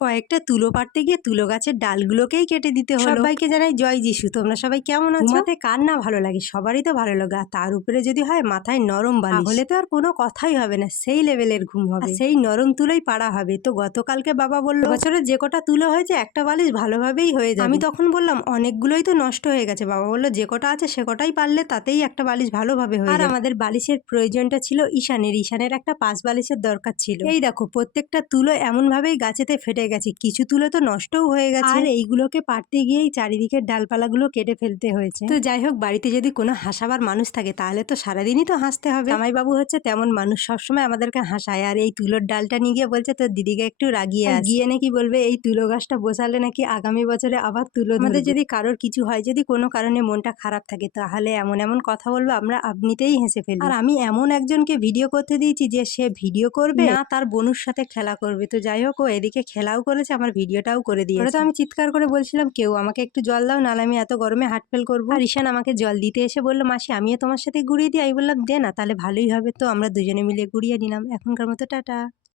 কয়েকটা তুলো পাড়তে গিয়ে তুলো গাছের ডালগুলোকেই কেটে দিতে হলো। সবাইকে জানাই জয় যিশু। তোমরা সবাই কেমন আছো? ঘুমাতে কার না ভালো লাগে, সবারই তো ভালো লাগে। আর তার উপরে যদি হয় মাথায় নরম বালিশ, তাহলে তো আর কোনো কথাই হবে না, সেই লেভেলের ঘুম হবে। সেই নরম তুলোই পাড়া হবে। তো গতকালকে বাবা বলল বছরে যে কটা তুলো হয়েছে একটা বালিশ ভালোভাবেই হয়ে যাবে। আমি তখন বললাম অনেকগুলোই তো নষ্ট হয়ে গেছে। বাবা বললো যে কটা আছে সে কটাই পারলে তাতেই একটা বালিশ ভালোভাবে হয়ে যাবে। আর আমাদের বালিশের প্রয়োজনটা ছিল ঈশানের একটা পাঁচ বালিশের দরকার ছিল। এই দেখো প্রত্যেকটা তুলো এমন ভাবেই গাছেতে ফেটে গেছে, কিছু তুলো তো নষ্টও হয়ে গেছে। আর এইগুলোকে পারতে গিয়েই চারিদিকের ডালপালাগুলো কেটে ফেলতে হয়েছে। তো যাই হোক, বাড়িতে যদি কোনো হাসাবার মানুষ থাকে তাহলে তো সারাদিনই তো হাসতে হবে। জামাইবাবু হচ্ছে তেমন মানুষ, সবসময় আমাদেরকে হাসায়। আর এই তুলোর ডালটা নিয়ে গিয়ে বলছে তোর দিদিকে একটু রাগিয়ে গিয়ে নাকি বলবে এই তুলো গাছটা বসালে নাকি আগামী বছরে আবার তুলো। আমাদের যদি কারোর কিছু হয়, যদি কোনো কারণে মনটা খারাপ থাকে, তাহলে এমন এমন কথা বলবো আমরা আপনিতেই হেসে ফেলি। আর আমি এমন একজনকে ভিডিও করতে দিয়েছি যে সে ভিডিও করবে না তার বোনুর সাথে খেলা করবে। তো যাই হোক, ও এদিকে খেলাও করেছে, আমার ভিডিওটাও করে দিয়েছে। তো আমি চিৎকার করে বলছিলাম কেউ আমাকে একটু জল দাও, নাহলে আমি এত গরমে হার্ট ফেল করবো। আর ঈশান আমাকে জল দিতে এসে বললো মাসি আমিও তোমার সাথে গুড়িয়ে দিই। আমি বললাম দে না, তাহলে ভালোই হবে। তো আমরা দুজনে মিলে গুড়িয়ে নিলাম। এখনকার মতো টাটা।